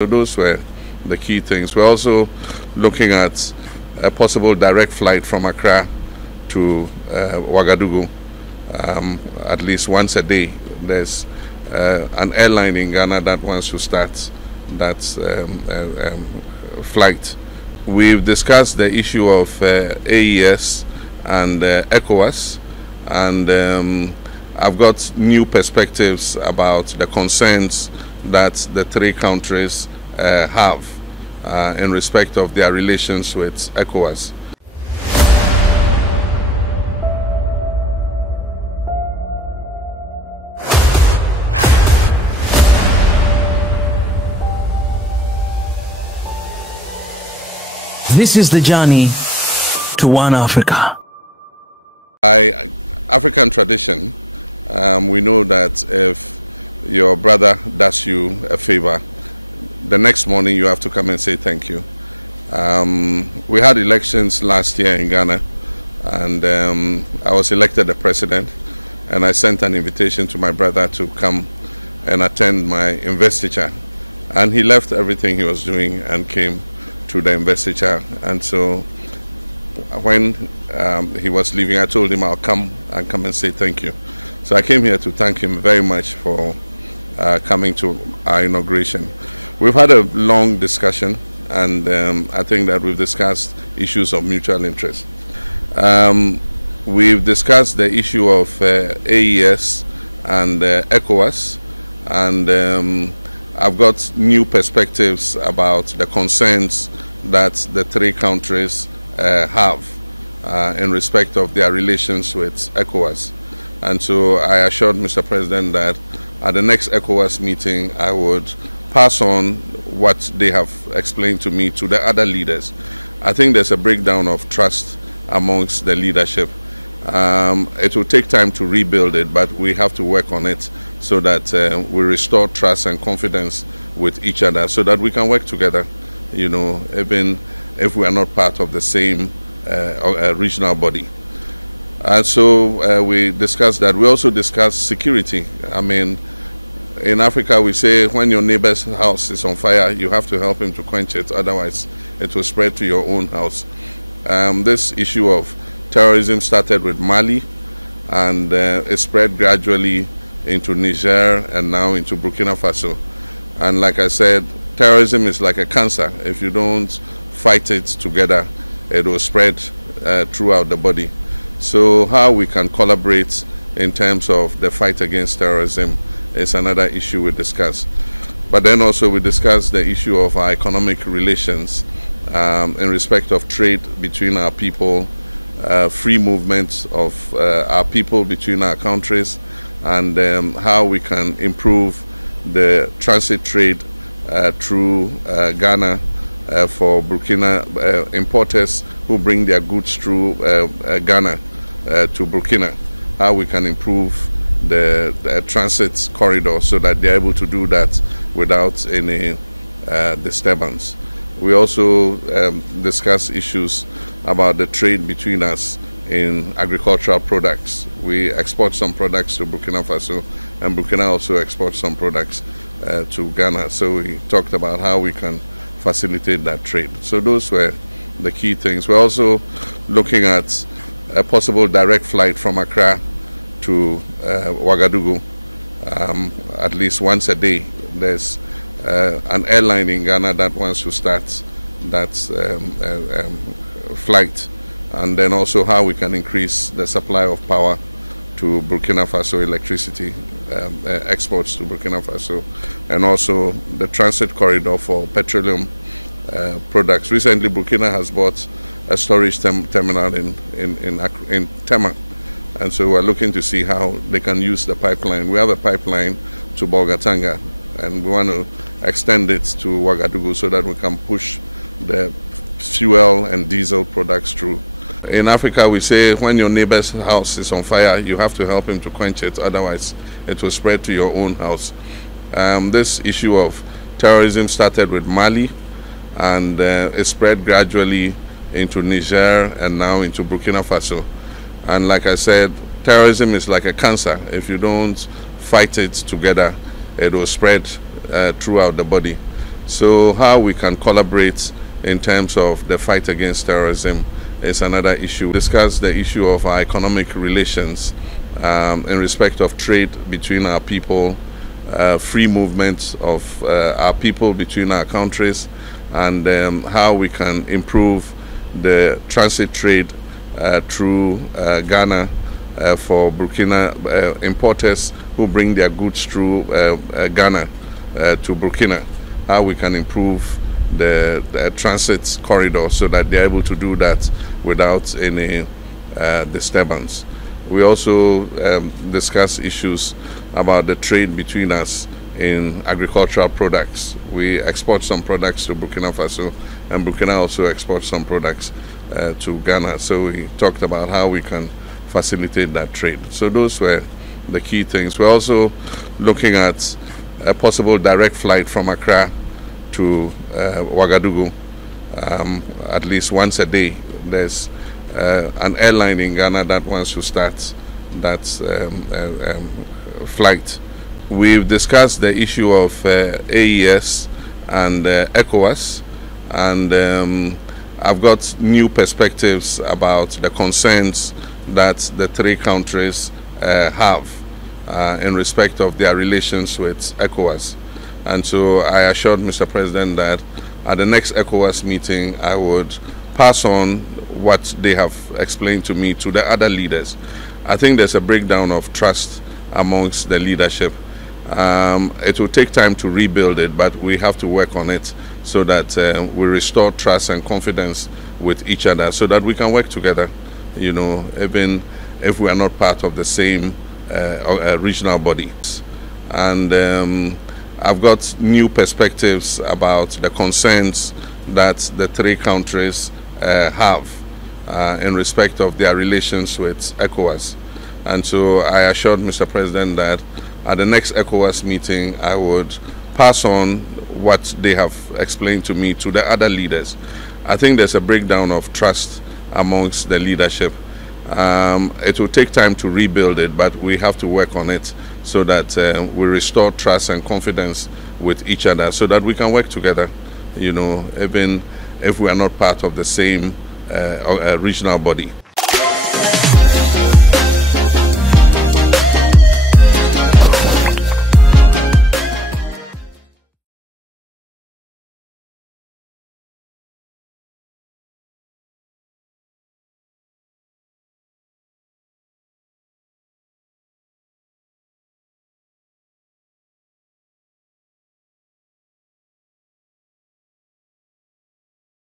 So those were the key things. We're also looking at a possible direct flight from Accra to Ouagadougou at least once a day. There's an airline in Ghana that wants to start that flight. We've discussed the issue of AES and ECOWAS, and I've got new perspectives about the concerns that the three countries have in respect of their relations with ECOWAS. This is the journey to one Africa. By African tradition, we know that if your brother does you a favor, the next morning you have to come and say thank you. We had elections last year in Ghana, and I was elected the president, and I sent an invitation to my brother to come and attend my investiture, and he left everything he was doing and came to the investiture. And so when he was leaving, I told him I'll come and say thank you. So I came here to thank him very much for coming to our inauguration. We've had a long discussion, and I think that we've discussed issues of mutual interest. We've discussed the issue of AES and ECOWAS, and I've got new perspectives about the concerns that the three countries have in respect of their relations with ECOWAS. And so I assured Mr. President that at the next ECOWAS meeting I would pass on what they have explained to me to the other leaders. I think there's a breakdown of trust amongst the leadership. It will take time to rebuild it, but we have to work on it so that we restore trust and confidence with each other, so that we can work together, you know, even if we are not part of the same regional body. And so we discussed that. We also discussed security. I mean, in Africa we say when your neighbor's house is on fire, you have to help him to quench it, otherwise it will spread to your own house. This issue of terrorism started with Mali, and it spread gradually into Niger and now into Burkina Faso. And like I said, terrorism is like a cancer. If you don't fight it together, it will spread throughout the body. So how we can collaborate in terms of the fight against terrorism is another issue we discussed. But then also we discussed the issue of our economic relations in respect of trade between our people, free movement of our people between our countries, and how we can improve the transit trade through Ghana for Burkina importers who bring their goods through Ghana to Burkina. How we can improve the transit corridor so that they're able to do that without any disturbance. We also discuss issues about the trade between us in agricultural products. We export some products to Burkina Faso, and Burkina also exports some products to Ghana. So we talked about how we can facilitate that trade. So those were the key things. We're also looking at a possible direct flight from Accra to Ouagadougou at least once a day. There's an airline in Ghana that wants to start that flight, and then also how we can increase the supply of power to Burkina Faso, electricity exports to Burkina Faso, and also the transit corridor for petroleum products. Recently, Burkina has bought a storage terminal in Tema, and so we're looking to see how they can use the pipeline. We have a pipeline to Bolgatanga, and we want to extend it to Ouagadougou so that we can push the fuel and diesel products through. In Africa we say when your neighbor's house is on fire, you have to help him to quench it, otherwise it will spread to your own house. This issue of terrorism started with Mali, and it spread gradually into Niger and now into Burkina Faso. And like I said, terrorism is like a cancer. If you don't fight it together, it will spread throughout the body. So how we can collaborate in terms of the fight against terrorism is another issue. Discuss the issue of our economic relations in respect of trade between our people, free movement of our people between our countries, and how we can improve the transit trade through Ghana for Burkina importers who bring their goods through Ghana to Burkina. How we can improve the transit corridor so that they're able to do that without any disturbance. We also discuss issues about the trade between us in agricultural products. We export some products to Burkina Faso, and Burkina also exports some products to Ghana. So we talked about how we can facilitate that trade. So those were the key things. We're also looking at a possible direct flight from Accra to Ouagadougou at least once a day. There's an airline in Ghana that wants to start that flight. We've discussed the issue of AES and ECOWAS, and I've got new perspectives about the concerns that the three countries have in respect of their relations with ECOWAS. And so I assured Mr. President that at the next ECOWAS meeting I would pass on what they have explained to me to the other leaders. I think there's a breakdown of trust amongst the leadership. It will take time to rebuild it, but we have to work on it so that we restore trust and confidence with each other so that we can work together, you know, even if we are not part of the same regional body. And I've got new perspectives about the concerns that the three countries have in respect of their relations with ECOWAS. And so I assured Mr. President that at the next ECOWAS meeting I would pass on what they have explained to me to the other leaders. I think there's a breakdown of trust amongst the leadership. It will take time to rebuild it, but we have to work on it so that we restore trust and confidence with each other so that we can work together, you know, even if we are not part of the same regional body.